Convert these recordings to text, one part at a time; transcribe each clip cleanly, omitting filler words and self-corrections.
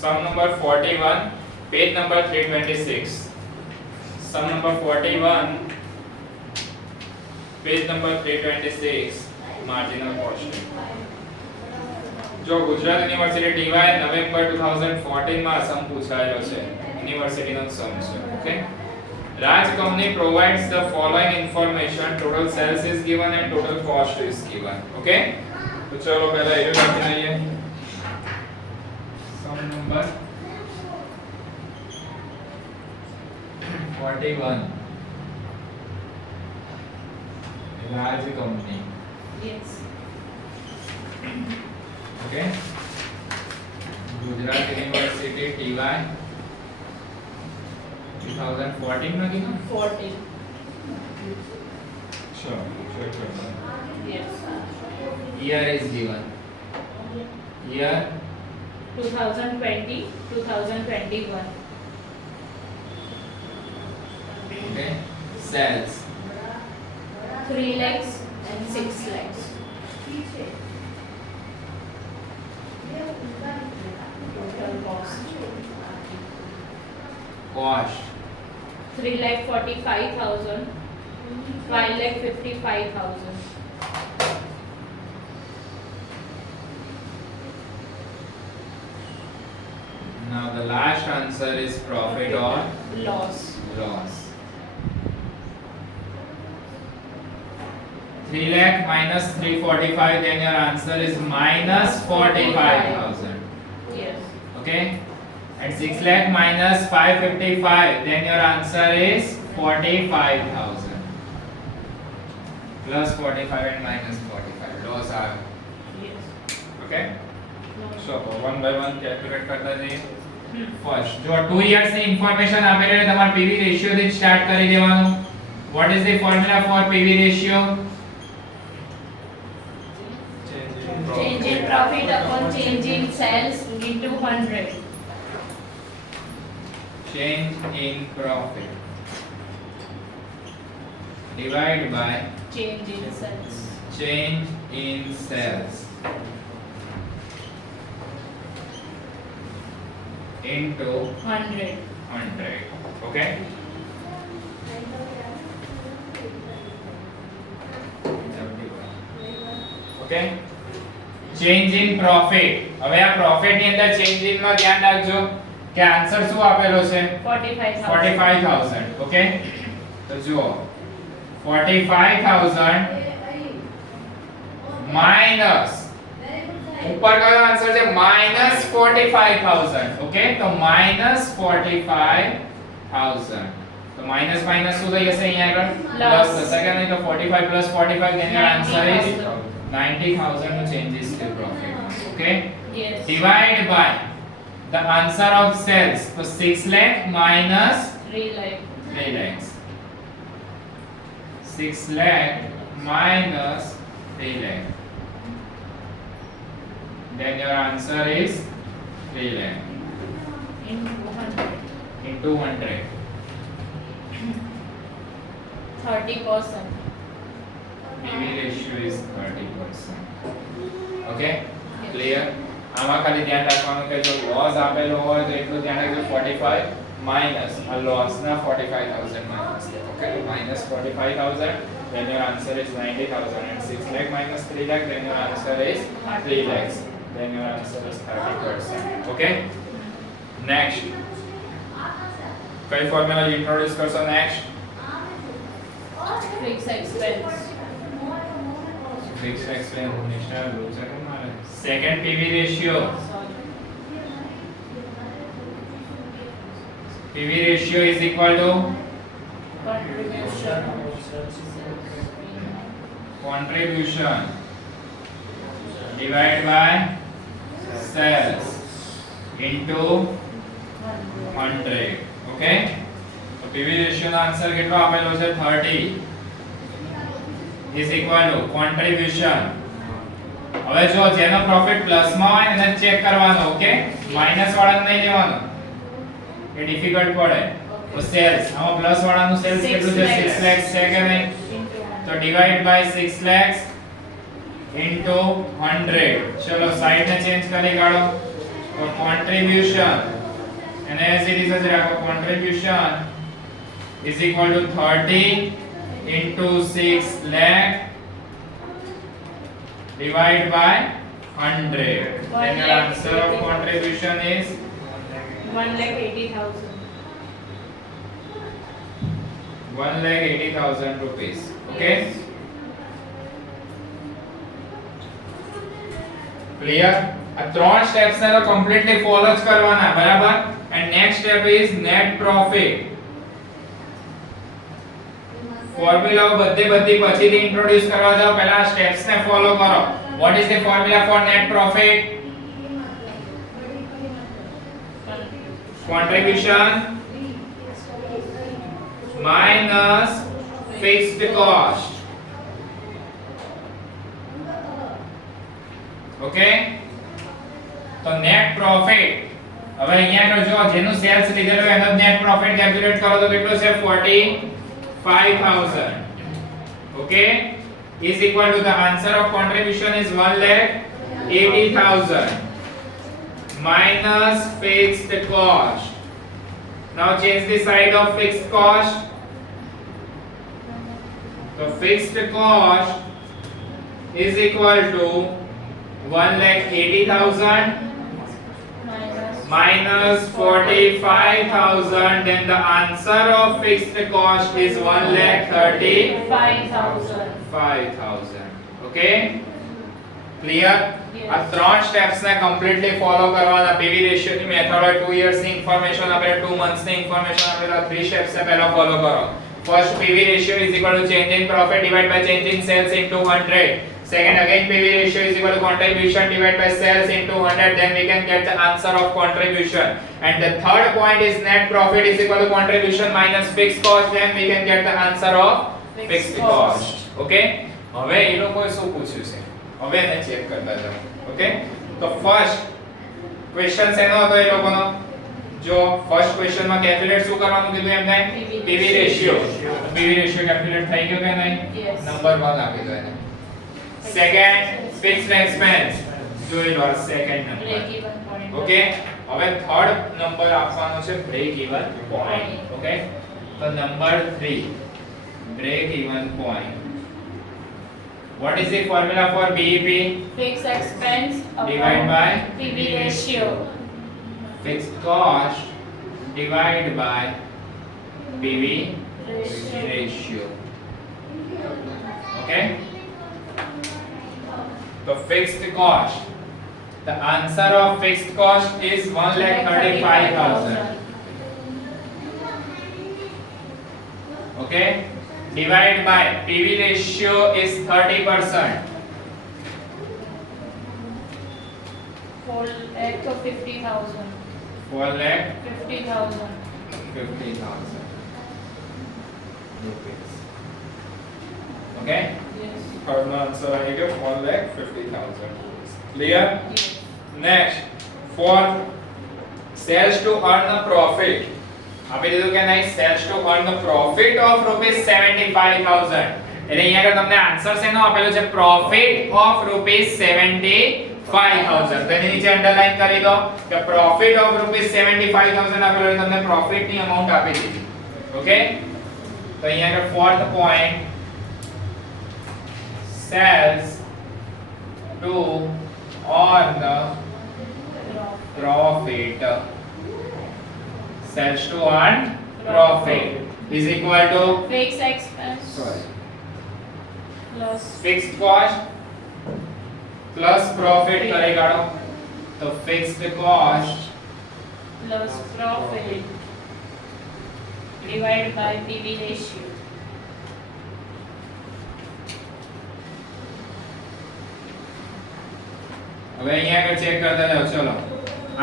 Sum number 41, page number 326. Sum number 41, page number 326, marginal costing. જો Gujarat university ટીવાય નવેમ્બર 2014 માં સમ પૂછાયેલો છે, યુનિવર્સિટીનો સમ છે. Okay, Raj company provides the following information: total sales is given and total cost is given. Okay, તો ચલો પહેલા એ લખી લઈએ. Sum number 41, Raj company. Yes. Okay, Gujarat university TY 2014 માં કીધું. 14. Sure, sure. Yes. Year is given. Year 2020, 2021. okay. Sales 3 lakhs and 6 lakhs. Total cost. cost 3,45,000, 5,55,000. now the last answer is profit or Loss. loss. 3 lakh minus 345, then your answer is minus 45,000. Yes. Okay, and 6 lakh minus 555, then your answer is 45,000. Plus 45 and minus 45, loss are. Yes. Okay, Loss. so one by one calculate કરતા જઈએ. ફર્સ્ટ જો 2 years ની ઇન્ફોર્મેશન આપેલી હોય તમારે PV ratio થી સ્ટાર્ટ કરી દેવાનું. what is the formula for pv ratio? Change in profit upon change in sales into 100. change in profit divide by Change in sales. change in sales into 100. 100. Okay, okay, change in profit. હવે આ profit ની અંદર change in માં ધ્યાન રાખજો કે આન્સર શું આપેલો છે 45,000. 45,000. ઓકે, તો જુઓ 45,000 માઈનસ ઉપર કયો આન્સર છે માઈનસ 45,000. ઓકે, તો માઈનસ 45,000. તો માઈનસ માઈનસ શું થઈ જશે અહીંયા આગળ Plus. પ્લસ થશે કે નહીં? તો 45 plus 45, then your answer is 90,000. 90,000 નું changes to profit. Okay, Yes. divide by the answer of sales. So 6 lakh minus 3 lakh. 3 lakhs. 6 lakh minus 3 lakh. Then your answer is 3 lakh Into 100. into 100. 30%. PV ratio is 30%. Okay, clear? આમાં ખાલી ધ્યાન રાખવાનું કે જો લોસ આપેલો હોય તો એટલું ધ્યાન રાખજો 45 માઈનસ આ લોસ ના 45,000 minus. Okay, minus 45,000, then your answer is 90,000, and 6 lakh minus 3 lakh, then your answer is 3 lakhs, then your answer is 30%. Okay, next કઈ ફોર્મ્યુલા ઇન્ટ્રોડ્યુસ કરશો next? Fixed expense. Fixed expense નિષ્ઠા લોચા કે મારે second PV ratio. Sorry. PV ratio is equal to contribution divided by sales into 100. Okay, તો PV ratio નો આન્સર કેટલો આપેલો છે 30 is equal to contribution. હવે જો જેનો પ્રોફિટ પ્લસ માં હોય એને ચેક કરવાનો. ઓકે, માઈનસ વાળાને નહીં લેવાનો એ ડિફિકલ્ટ પડે. તો સેલ્સ આમાં પ્લસ વાળાનું સેલ્સ કેટલું છે 6 લાખ છે કે નહીં? તો ડિવાઇડ બાય 6 lakhs into 100. ચલો સાઈડ ને ચેન્જ કરી કાઢો. or contribution, and as it is a contribution is equal to 30 into 6 lakh divided by 100. Then your answer of contribution is 1,80,000. 1,80,000 rupees. Okay? Clear? આ ત્રણ સ્ટેપ્સ ને તો કમ્પ્લીટલી ફોલો જ કરવાના, બરાબર? And next step is net profit. Formula બધી પછીથી ઇન્ટ્રોડ્યુસ કરવા જાવ, પહેલા સ્ટેપ્સ ને ફોલો કરો. What is the formula for net profit? Contribution minus fixed cost. Okay? તો net profit, હવે અહીંયા આગળ જો જેનું સેલ્સ લીધેલું એનો net profit કેલ્ક્યુલેટ કરો તો કેટલું છે? 45,000. Okay? Is equal to the answer of contribution is 1,80,000 minus fixed cost. Now change the side of fixed cost. So fixed cost is equal to 1,80,000 minus 45,000. Then the answer of fixed cost is 1,35,000. Okay? Clear? Yes. આ ત્રણ સ્ટેપ્સ ને completely follow કરવાના. PV ratio ની મેથડ હોય 2 years ની ઇન્ફોર્મેશન આપે, 2 months ની ઇન્ફોર્મેશન આપેલા, 3 સ્ટેપ્સ ને પહેલા ફોલો કરો. First, PV ratio is equal to change in profit divided by change in sales into 100. Second, again PV ratio is equal to contribution divided by sales into 100. Then we can get the answer of contribution. And the third point is net profit is equal to contribution minus fixed cost. Then we can get the answer of fixed cost. Okay? હવે એ લોકોએ શું પૂછ્યું છે? હવે એને ચેક કરતા જાઓ. ઓકે? તો ફર્સ્ટ ક્વેશ્ચન એનો હતો એ લોકોનો. જો ફર્સ્ટ ક્વેશ્ચનમાં કેલ્ક્યુલેટ શું કરવાનું કીધું એમને? PV ratio. PV ratio calculate થઈ ગયો કે નહીં? Yes. નંબર 1 આપી દો એને. સેકન્ડ ફિક્સ્ડ એક્સપેન્સ જોઈ લો second number. Break even point. Okay? હવે થર્ડ નંબર આપવાનો છે બ્રેક ઇવન પોઈન્ટ. ઓકે? તો number 3 break even point. What is the formula for BEP? Fixed expense Divide by PV ratio. Fixed cost divided by PV ratio. Okay? So fixed cost. The answer of fixed cost is 1,35,000. Okay? Divided by PV ratio is 30%. 4,50,000. 4,50,000 50,000. rupees. Okay? Yes. Third answer I give 4,50,000 rupees. Clear? Yes. Next, for sales to earn a profit. આપી દીધું કે નહીં? sales to earn a profit of rupees 75,000. એટલે અહીંયા આગળ તમને આન્સર શેનો આપેલો છે? profit of rupees 75,000. તો એની નીચે અંડરલાઈન કરી દો કે profit of rupees 75,000 આપેલો એટલે તમને profit ની અમાઉન્ટ આપી દીધી. ઓકે? તો અહીંયા આગળ fourth point, sales to earn profit. Sales to earn profit is equal to Fixed expense plus fixed cost plus profit करे काढो. तो fixed cost profit divided by PV ratio. હવે અહીંયા આગળ ચેક કરતા જાઓ. ચલો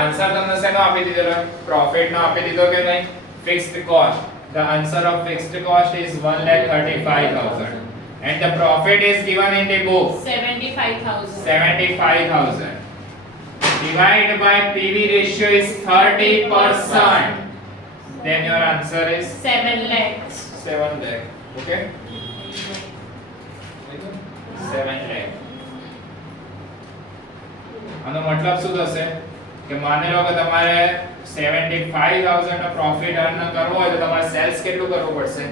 આન્સર તમને શેનો આપી દીધેલો? પ્રોફિટ નો આપી દીધો કે નહીં? Fixed cost. The answer of fixed cost is 1,35,000 and the profit is given in the book 75,000. 75,000 divided by PV ratio is 30%. Then your answer is 7 lakhs. 7 lakh. Okay? 7 lakh. આનો મતલબ શું થશે? કે કે માની લો કે તમારે 75000 નો પ્રોફિટ અર્ન કરવો હોય તો તમારે સેલ્સ કેટલું કરવું પડશે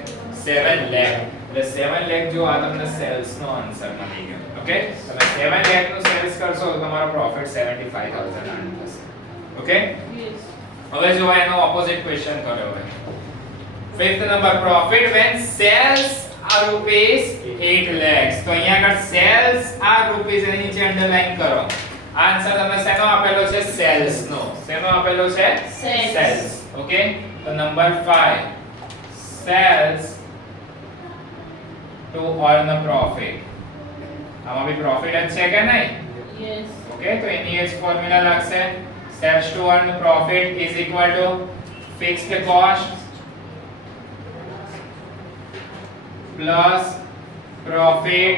7 લાખ એટલે 7 લાખ જો આ તમને સેલ્સ નો આન્સર મળી ગયો ઓકે તમે 7 લાખ નું સેલ્સ કરશો તો તમારો પ્રોફિટ 75000 અર્ન થશે ઓકે Yes. હવે જો એનો ઓપોઝિટ ક્વેશ્ચન કર્યો હોય fifth number profit when sales are rupees 8 lakhs તો અહીંયા આગળ સેલ્સ આર રૂપીસ એની નીચે અંડરલાઈન કરો આન્સર તમને શેનો આપેલો છે સેલ્સ નો શેનો આપેલો છે Sales. સેલ્સ ઓકે તો number 5 sales to earn profit આમાં બી પ્રોફિટ જ છે કે નહીં Yes. ઓકે તો એની જ ફોર્મ્યુલા લાગશે sales to earn profit is equal to fixed cost plus profit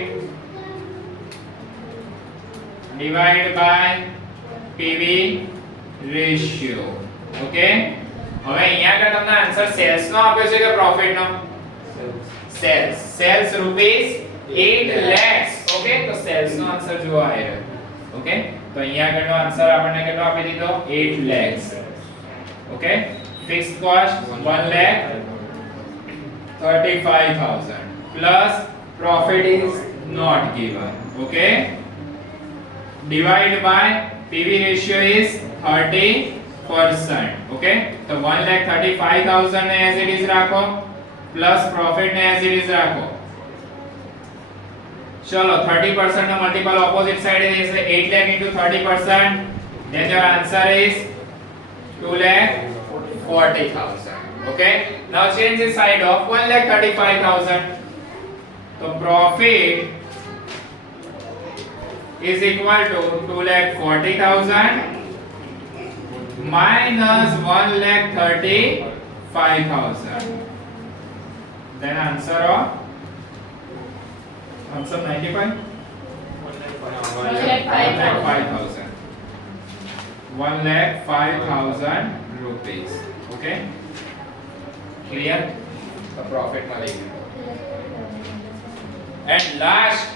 divided by PV ratio okay હવે અહીંયા આગળ તમને આન્સર સેલ્સ નો આપ્યો છે કે પ્રોફિટ નો સેલ્સ રૂપીસ 8 lakhs ઓકે તો સેલ્સ નો આન્સર જો આવ્યો ઓકે તો અહીંયા આગળનો આન્સર આપણને કેટલો આપી દીધો 8 lakhs okay fixed cost 1 lakh 35000 plus profit is not given okay divide by PV ratio is 30% okay તો 1,35,000 ને એઝ ઇટ ઇઝ રાખો પ્લસ પ્રોફિટ ને એઝ ઇટ ઇઝ રાખો चलो 30% નો multiple opposite side is 8 lakh into 30%, then your answer is 2,40,000. Okay, now change the side of 1,35,000. So profit is equal to 2,40,000 minus 1,35,000. Then answer of Answer 95? 1,05,000. 1,05,000 rupees. Okay? Clear? The profit mali gaya. And last,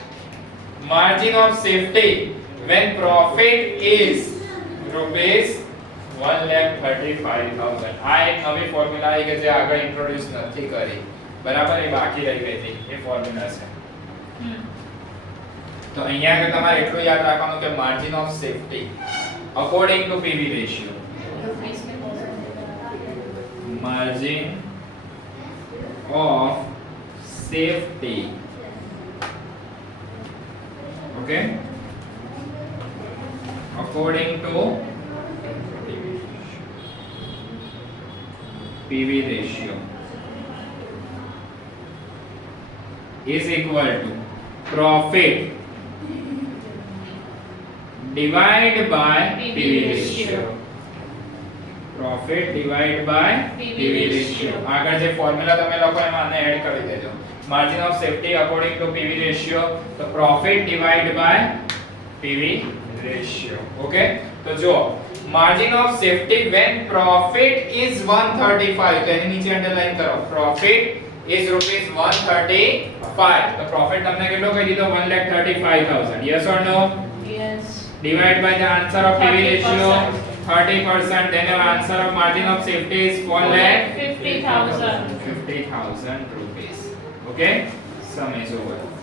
margin of safety when profit is rupees 1,35,000. આ એક નવી ફોર્મ્યુલા આવી કે જે આગળ ઇન્ટ્રોડ્યુસ નથી કરી બરાબર એ બાકી રહી ગઈ હતી એ ફોર્મ્યુલા છે તો અહીંયા આગળ તમારે એટલું યાદ રાખવાનું કે margin of safety according to PV ratio margin of safety okay according to PV ratio is equal to profit divided by PV ratio. Profit divided by PV ratio. આગળ જે ફોર્મ્યુલા તમે લખો એમાં આને એડ કરી દેજો. Margin of safety according to PV ratio. તો profit divided by PV ratio. Okay? તો જો margin of safety when profit is 135 તો એની નીચે અંડરલાઈન કરો. Profit is rupees 135. તો પ્રોફિટ તમને કેટલો કહી દીધો 1,35,000. Yes or no? Yes. Divide by the answer of PV ratio 30%. Then your answer of margin of safety is 4,50,000. 50,000 rupees. Okay? Sum is over.